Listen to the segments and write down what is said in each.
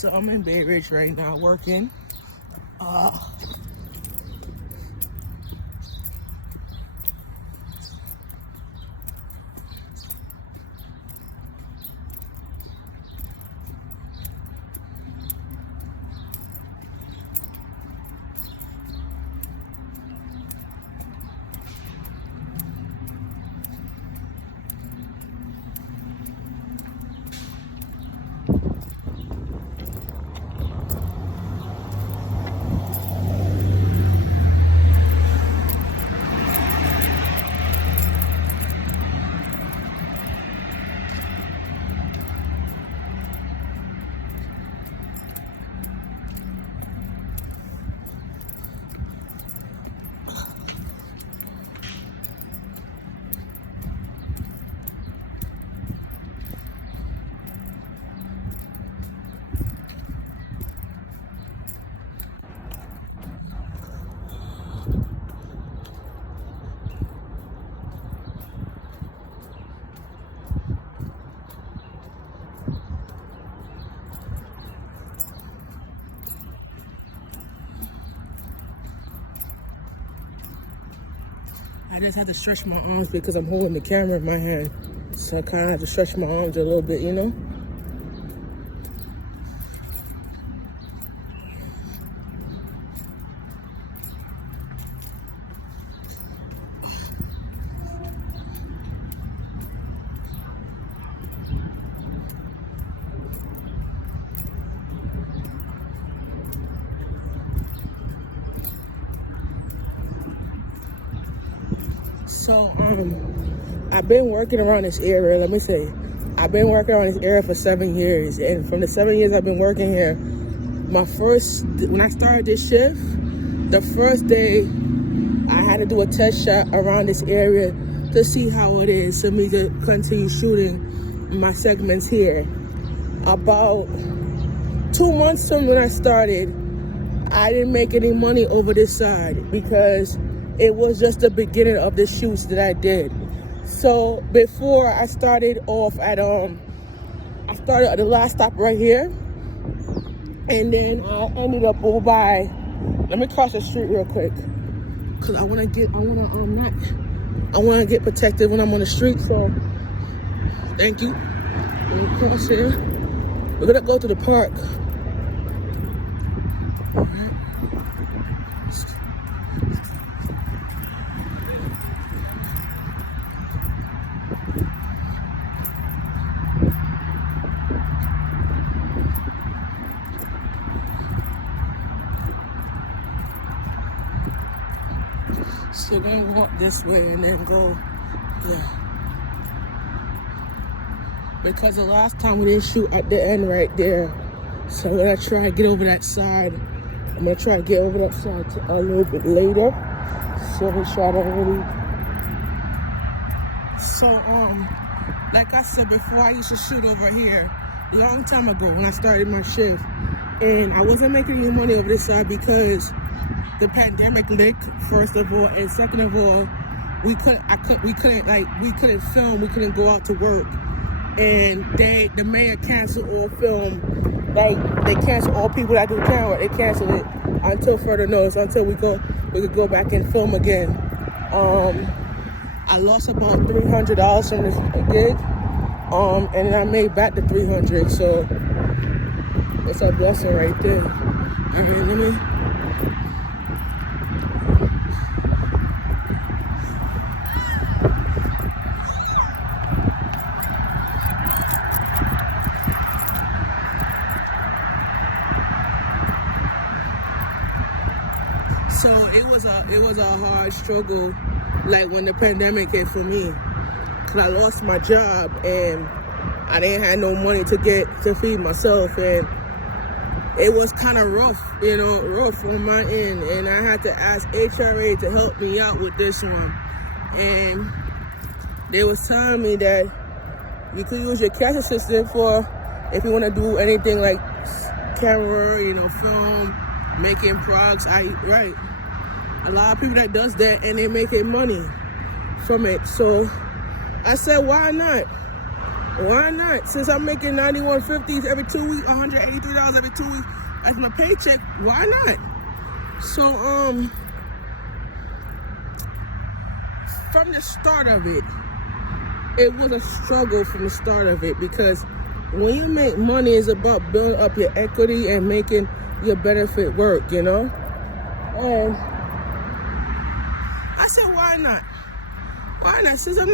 So I'm in Bay Ridge right now working. I just had to stretch my arms because I'm holding the camera in my hand. So I kind of have to stretch my arms a little bit, you know? So, I've been working around this area, let me say. I've been working around this area for 7 years. And from the 7 years I've been working here, when I started this shift, the first day I had to do a test shot around this area to see how it is for me to continue shooting my segments here. About 2 months from when I started, I didn't make any money over this side because it was just the beginning of the shoots that I did. So before I started off at the last stop right here, and then I ended up over by. Let me cross the street real quick, cause I wanna get protected when I'm on the street. So thank you. Let me cross here. We're gonna go to the park. So then walk this way and then go, yeah. Because the last time we didn't shoot at the end right there. So I'm gonna try to get over that side. I'm gonna try to get over that side a little bit later. So we try to really. So like I said before, I used to shoot over here a long time ago when I started my shift. And I wasn't making any money over this side because the pandemic licked, first of all, and second of all, we couldn't film, we couldn't go out to work, and the mayor canceled all film, like they canceled all people that do camera, they canceled it until further notice, until we could go back and film again. I lost about $300 from this gig, and then I made back the $300, so it's a blessing right there. All right, let me. So it was a hard struggle, like when the pandemic hit for me, cause I lost my job and I didn't have no money to feed myself, and it was kind of rough, rough on my end, and I had to ask HRA to help me out with this one, and they was telling me that you could use your cash assistant for if you want to do anything like camera, film, making products. Right. A lot of people that does that and they making money from it. So I said, why not? Why not? Since I'm making $91.50 every 2 weeks, $183 every 2 weeks as my paycheck, why not? So, from the start of it, it was a struggle from the start of it, because when you make money, it's about building up your equity and making your benefit work, you know? And I said, why not? Why not? Since I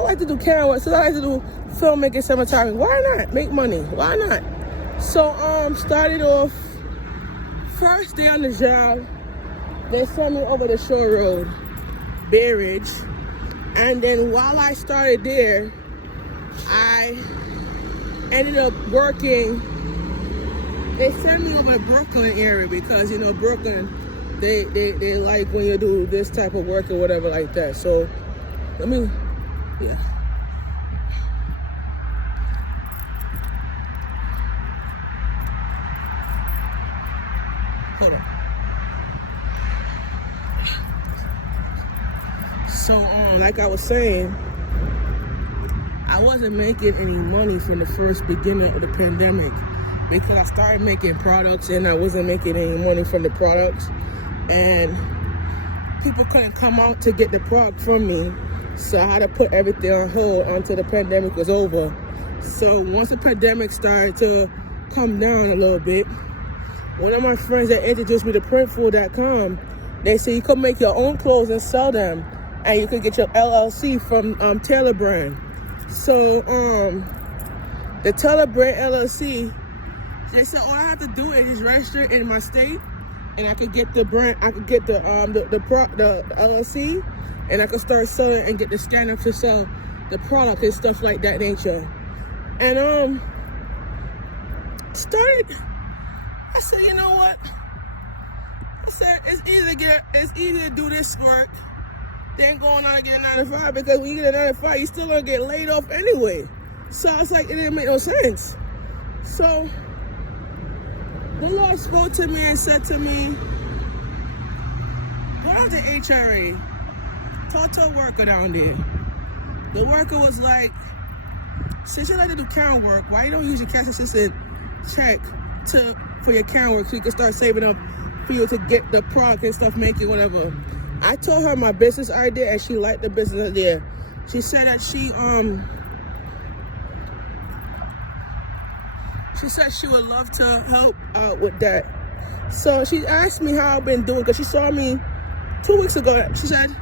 like to do camera work, since I like to do filmmaking, cinematography, why not make money? Why not? So, started off, first day on the job, they sent me over the Shore Road, Bay Ridge. And then while I started there, I ended up working. They sent me over to Brooklyn area because, you know, Brooklyn, they like when you do this type of work or whatever like that. So, yeah. Hold on. So, like I was saying, I wasn't making any money from the first beginning of the pandemic because I started making products and I wasn't making any money from the products, and people couldn't come out to get the product from me, so I had to put everything on hold until the pandemic was over. So once the pandemic started to come down a little bit, one of my friends that introduced me to Printful.com, they said you could make your own clothes and sell them, and you could get your LLC from Taylor Brand. So the Taylor Brand LLC, they said all I have to do is just register in my state, and I could get the brand, I could get the LLC, and I could start selling and get the scanner to sell the product and stuff like that nature. And I said, you know what? I said it's easy to do this work than going out and get a 9 to 5, because when you get a 9 to 5, you still gonna get laid off anyway. So I was like, it didn't make no sense. So the Lord spoke to me and said to me, go out to HRA, talk to a worker down there. The worker was like, since you like to do camera work, why you don't use your cash assistant check for your camera work so you can start saving up for you to get the product and stuff, make it, whatever. I told her my business idea and she liked the business idea. She said that she said she would love to help out with that. So she asked me how I've been doing, because she saw me 2 weeks ago. She said,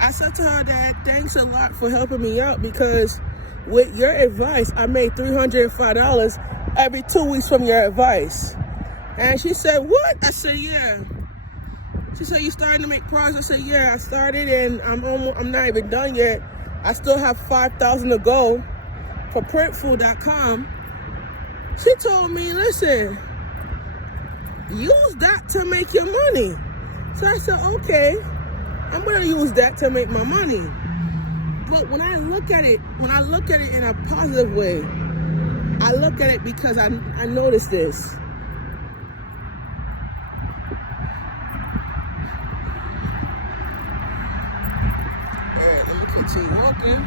I said to her that thanks a lot for helping me out, because with your advice, I made $305 every 2 weeks from your advice. And she said, what? I said, yeah. She said, you starting to make progress? I said, yeah, I started and I'm not even done yet. I still have 5,000 to go for Printful.com. She told me, listen, use that to make your money. So I said, okay, I'm gonna use that to make my money. But when I look at it in a positive way, I look at it because I noticed this. All right, let me continue walking.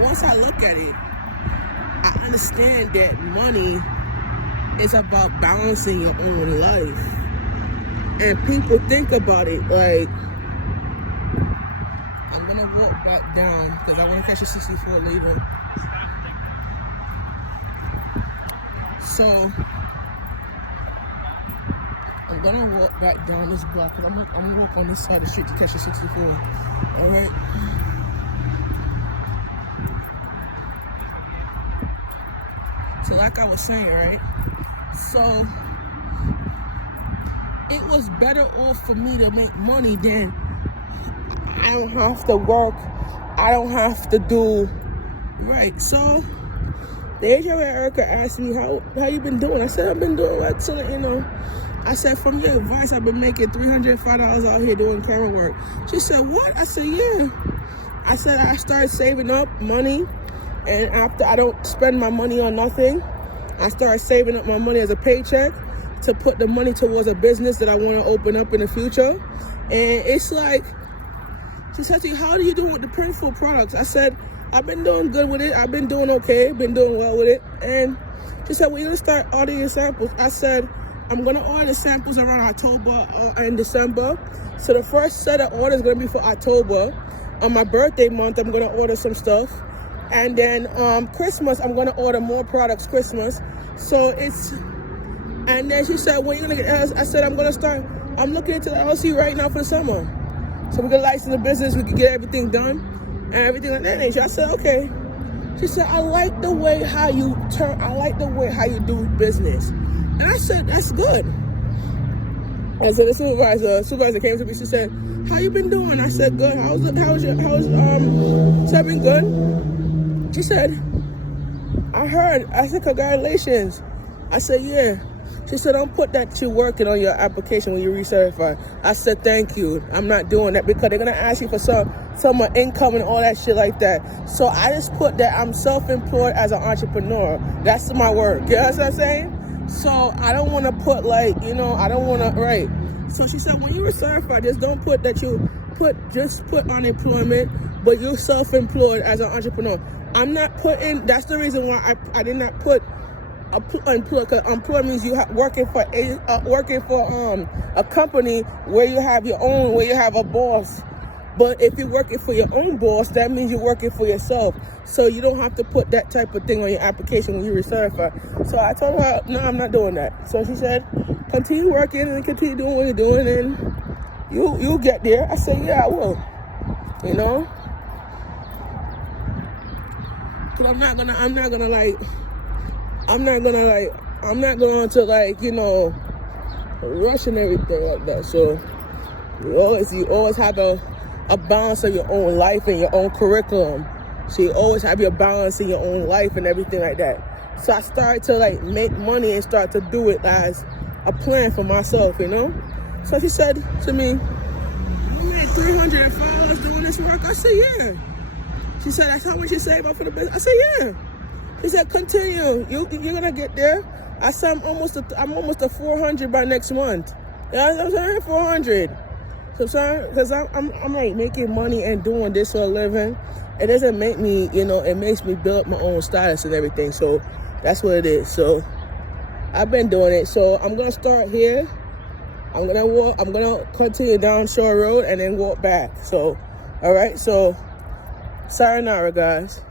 Once I look at it, I understand that money is about balancing your own life. And people think about it like, I'm gonna walk back down because I want to catch a 64 later. So I'm gonna walk back down this block, and I'm gonna walk on this side of the street to catch a 64. All right. So like I was saying, right? So it was better off for me to make money than I don't have to work. I don't have to do right. So the HRA Erica asked me how you been doing. I said I've been doing excellent, you know. I said from your advice I've been making $305 out here doing camera work. She said, what? I said, yeah. I said I started saving up money, and after I don't spend my money on nothing, I started saving up my money as a paycheck to put the money towards a business that I want to open up in the future. And it's like, she said to me, how do you doing with the Printful products? I said, I've been doing good with it. I've been doing okay. Been doing well with it. And she said, well, you're going to start ordering your samples. I said, I'm going to order the samples around October and December. So the first set of orders is going to be for October. On my birthday month, I'm going to order some stuff. And then Christmas, I'm going to order more products Christmas. So it's, and then she said, when are you going to get, I said, I'm looking into the LLC right now for the summer. So we can license the business, we can get everything done and everything like that nature. I said, okay. She said, I like the way how you do business. And I said, that's good. And so the supervisor came to me, she said, how you been doing? I said, good. How's been good? She said, I heard. I said, congratulations. I said, yeah. She said, don't put that you're working on your application when you recertify. I said, thank you. I'm not doing that because they're going to ask you for some income and all that shit like that. So I just put that I'm self-employed as an entrepreneur. That's my work. You know what I'm saying? So I don't want to put I don't want to, right. So she said, when you were certified, just don't put that just put unemployment, but you're self-employed as an entrepreneur. I'm not putting, that's the reason why I did not put employment means you working for a company where you have a boss. But if you're working for your own boss, that means you're working for yourself. So you don't have to put that type of thing on your application when you recertify. So I told her, no, I'm not doing that. So she said, continue working and continue doing what you're doing, and you'll get there. I said, yeah, I will. You know, because I'm not gonna rush and everything like that. So you always have a balance of your own life and your own curriculum. So you always have your balance in your own life and everything like that. So I started to make money and start to do it as a plan for myself, you know? So she said to me, you made $305 doing this work? I said, yeah. She said, that's how much you save up for the business? I said, yeah. She said, continue. You're gonna get there. I said, I'm almost at 400 by next month. Yeah, I'm saying 400. So because I'm like making money and doing this for a living. It doesn't make me, it makes me build up my own status and everything. So that's what it is. So I've been doing it. So I'm gonna start here. I'm gonna continue down Shore Road and then walk back. So, all right. So sayonara, guys.